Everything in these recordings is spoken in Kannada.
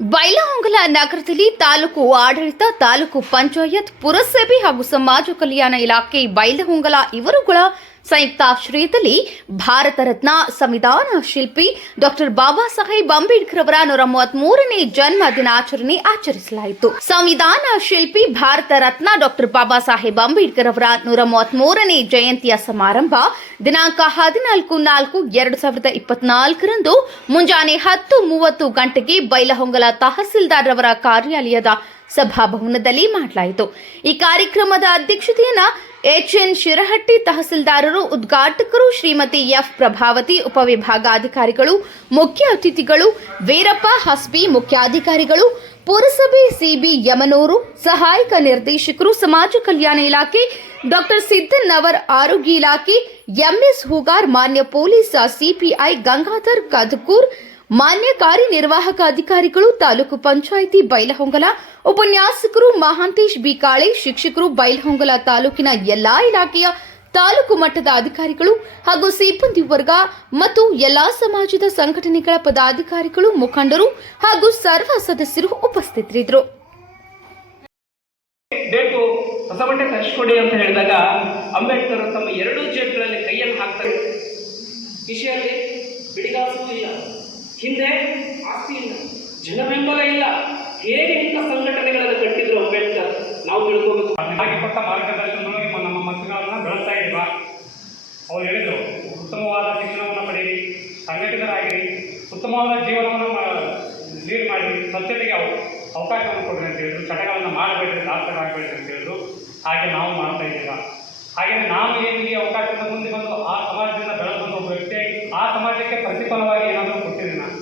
ಬೈಲಹೊಂಗಲ ನಗರದಲ್ಲಿ ತಾಲೂಕು ಆಡಳಿತ, ತಾಲೂಕು ಪಂಚಾಯತ್, ಪುರಸಭೆ ಹಾಗೂ ಸಮಾಜ ಕಲ್ಯಾಣ ಇಲಾಖೆ ಬೈಲಹೊಂಗಲ ಇವರುಗಳ ಸಂಯುಕ್ತಾಶ್ರಯದಲ್ಲಿ ಭಾರತ ರತ್ನ ಸಂವಿಧಾನ ಶಿಲ್ಪಿ ಡಾಕ್ಟರ್ ಬಾಬಾ ಸಾಹೇಬ್ ಅಂಬೇಡ್ಕರ್ ಅವರ 133ನೇ ಜನ್ಮ ದಿನಾಚರಣೆ ಆಚರಿಸಲಾಯಿತು. ಸಂವಿಧಾನ ಶಿಲ್ಪಿ ಭಾರತ ರತ್ನ ಡಾಕ್ಟರ್ ಬಾಬಾ ಸಾಹೇಬ್ ಅಂಬೇಡ್ಕರ್ ಅವರ 133ನೇ ಜಯಂತಿಯ ಸಮಾರಂಭ ದಿನಾಂಕ 14/4/2024ರಂದು ಮುಂಜಾನೆ 10:30 ಗಂಟೆಗೆ ಬೈಲಹೊಂಗಲ ತಹಸೀಲ್ದಾರ್ ಅವರ ಕಾರ್ಯಾಲಯದ ಸಭಾಭವನದಲ್ಲಿ ಮಾಡಲಾಯಿತು. ಈ ಕಾರ್ಯಕ್ರಮದ ಅಧ್ಯಕ್ಷತೆಯನ್ನು ಎಚ್ಎನ್ ಶಿರಹಟ್ಟಿ ತಹಸೀಲ್ದಾರರು, ಉದ್ಘಾಟಕರು ಶ್ರೀಮತಿ ಎಫ್ ಪ್ರಭಾವತಿ, ಉಪವಿಭಾಗಾಧಿಕಾರಿಗಳು, ಮುಖ್ಯ ಅತಿಥಿಗಳು ವೀರಪ್ಪ ಹಸ್ಬಿ, ಮುಖ್ಯಾಧಿಕಾರಿಗಳು, ಪುರಸಭೆ ಸಿಬಿ ಯಮನೂರು, ಸಹಾಯಕ ನಿರ್ದೇಶಕರು, ಸಮಾಜ ಕಲ್ಯಾಣ ಇಲಾಖೆ ಡಾಕ್ಟರ್ ಸಿದ್ದನ್ನವರ್, ಆರೋಗ್ಯ ಇಲಾಖೆ ಎಂಎಸ್ ಹೂಗಾರ್, ಮಾನ್ಯ ಪೊಲೀಸ್ ಸಿಪಿಐ ಗಂಗಾಧರ್ ಕದಕೂರ್, ಮಾನ್ಯ ಕಾರ್ಯನಿರ್ವಾಹಕ ಅಧಿಕಾರಿಗಳು, ತಾಲೂಕು ಪಂಚಾಯಿತಿ ಬೈಲಹೊಂಗಲ ಉಪನ್ಯಾಸಕರು ಮಹಾಂತೇಶ್ ಬಿಕಾಳೆ, ಶಿಕ್ಷಕರು, ಬೈಲಹೊಂಗಲ ತಾಲೂಕಿನ ಎಲ್ಲಾ ಇಲಾಖೆಯ ತಾಲೂಕು ಮಟ್ಟದ ಅಧಿಕಾರಿಗಳು ಹಾಗೂ ಸಿಬ್ಬಂದಿ ವರ್ಗ ಮತ್ತು ಎಲ್ಲಾ ಸಮಾಜದ ಸಂಘಟನೆಗಳ ಪದಾಧಿಕಾರಿಗಳು, ಮುಖಂಡರು ಹಾಗೂ ಸರ್ವ ಸದಸ್ಯರು ಉಪಸ್ಥಿತರಿದ್ದರು. ಬೇಕು ಹೊಸ ಬಟ್ಟೆ ತರಿಸ್ಕೊಡಿ ಅಂತ ಹೇಳಿದಾಗ ಅಂಬೇಡ್ಕರ್ ತಮ್ಮ ಎರಡೂ ಜೇಬುಗಳಲ್ಲಿ ಕೈಯನ್ನು ಹಾಕ್ತಾರೆ. ವಿಷಯದಲ್ಲಿ ಬಿಡಿಗಾಸೂ ಇಲ್ಲ, ಹಿಂದೆ ಆಸ್ತಿ ಇಲ್ಲ, ಜನಬೆಂಬಲ ಇಲ್ಲ. ಹೇಗೆ ಇಂಥ ಸಂಘಟನೆಗಳನ್ನು ಕಟ್ಟಿದ್ರು ಅಂಬೇಡ್ಕರ್ ನಾವು ತಿಳ್ಕೋಬೇಕು. ಹಾಗೆ ಕೊಟ್ಟ ಮಾರ್ಗದರ್ಶನವಾಗಿ ನಮ್ಮ ಮಕ್ಕಳನ್ನ ಬೆಳೆಸ್ತಾ ಇಲ್ವಾ? ಅವ್ರು ಹೇಳಿದ್ರು, ಉತ್ತಮವಾದ ಶಿಕ್ಷಣವನ್ನು ಪಡೆಯಿರಿ, ಸಂಘಟಿತರಾಗಿರಿ, ಉತ್ತಮವಾದ ಜೀವನವನ್ನು ಲೀಡ್ ಮಾಡಿರಿ, ಸ್ವಚ್ಛತೆಗೆ ಅವಕಾಶವನ್ನು ಕೊಡ್ರಿ ಅಂತ ಹೇಳಿದ್ರು. ಚಟಗಳನ್ನು ಮಾಡಬೇಡ್ರಿ, ದಾಸರಾಗಬೇಡ್ರಿ ಅಂತ ಹೇಳಿದ್ರು. ಹಾಗೆ ನಾವು ಮಾಡ್ತಾ ಇದ್ದೀರಾ? ಹಾಗೆ ನಾವು ಏನು ಈ ಅವಕಾಶದ ಮುಂದೆ ಬಂದು ಆ ಸಮಾಜದಿಂದ ಬೆಳೆದು ಬಂದ ಒಬ್ಬ ವ್ಯಕ್ತಿಯಾಗಿ ಆ ಸಮಾಜಕ್ಕೆ ಪ್ರತಿಫಲವಾಗಿ ಏನಾದರೂ ಕೊಟ್ಟಿದ್ದೀನಿ ನಾನು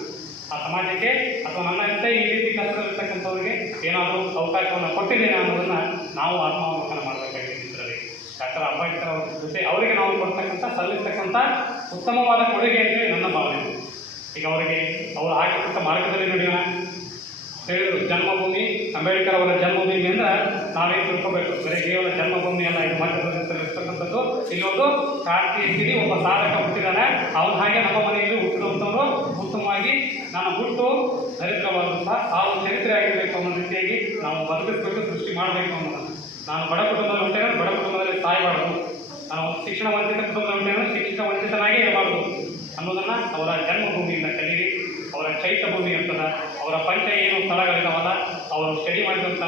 ಆ ಸಮಾಜಕ್ಕೆ, ಅಥವಾ ನನ್ನಂತೆ ಈ ರೀತಿ ಕಷ್ಟದಲ್ಲಿರ್ತಕ್ಕಂಥವ್ರಿಗೆ ಏನಾದರೂ ಅವಕಾಶವನ್ನು ಕೊಟ್ಟಿದ್ದೇನೆ ಅನ್ನೋದನ್ನು ನಾವು ಆತ್ಮಾವಲೋಕನ ಮಾಡಬೇಕಾಗಿದೆ. ಇದರಲ್ಲಿ ಡಾಕ್ಟರ್ ಅಂಬೇಡ್ಕರ್ ಅವರ ಜೊತೆ ಅವರಿಗೆ ನಾವು ಸಲ್ಲಿಸ್ತಕ್ಕಂಥ ಉತ್ತಮವಾದ ಕೊಡುಗೆ ಅಂತೇಳಿ ನನ್ನ ಭಾವನೆ. ಈಗ ಅವರಿಗೆ ಅವರು ಹಾಕಿಕೊಟ್ಟ ಮಾರ್ಗದಲ್ಲಿ ನಡೆಯೋಣ ಹೇಳಿದ್ರು. ಜನ್ಮಭೂಮಿ ಅಂಬೇಡ್ಕರ್ ಅವರ ಜನ್ಮಭೂಮಿ ಅಂದರೆ ನಾವೇನು ತಿಳ್ಕೋಬೇಕು, ಬರೀ ಕೇವಲ ಜನ್ಮಭೂಮಿ ಅಲ್ಲ, ಇದು ಮಧ್ಯಪ್ರದೇಶದಲ್ಲಿರ್ತಕ್ಕಂಥದ್ದು. ಇಲ್ಲೊಂದು ಕ್ರಾಂತಿ ಸ್ಥಿತಿ, ಒಬ್ಬ ಸಾಧಕ ಹುಟ್ಟಿದ್ದಾನೆ. ಅವನ ಹಾಗೆ ನಮ್ಮ ಮನೆಯಲ್ಲಿ ಹುಟ್ಟಿದಂಥವರು ಉತ್ತಮವಾಗಿ ನಾನು ಹುಟ್ಟು ದರಿದ್ರವಾದಂಥ ತಾವು ಚರಿತ್ರೆ ಆಗಿರಬೇಕು ಅನ್ನೋ ರೀತಿಯಾಗಿ ನಾವು ಬದುಕಿಸಬೇಕು, ಸೃಷ್ಟಿ ಮಾಡಬೇಕು ಅನ್ನೋದು. ನಾನು ಬಡ ಕುಟುಂಬದಲ್ಲಿ ಹುಟ್ಟೇನೆ, ಬಡ ಕುಟುಂಬದಲ್ಲಿ ಸಾಯಬಾರ್ದು. ನಾನು ಶಿಕ್ಷಣ ವಂಚಿತ ಕುಟುಂಬದಲ್ಲಿ ಹುಟ್ಟೇನೆ, ಶಿಕ್ಷಣ ವಂಚಿತನಾಗೇ ಇರಬಾರ್ದು ಅನ್ನೋದನ್ನು ಅವರ ಜನ್ಮಭೂಮಿಯಿಂದ ಕಲೀರಿ. ಅವರ ಚೈತ್ಯ ಭೂಮಿ ಅಂತದ, ಅವರ ಪಂಚ ಏನು ಸ್ಥಳಗಳಿದಾವಲ್ಲ, ಅವರು ಸ್ಟಡಿ ಮಾಡಿದಂಥ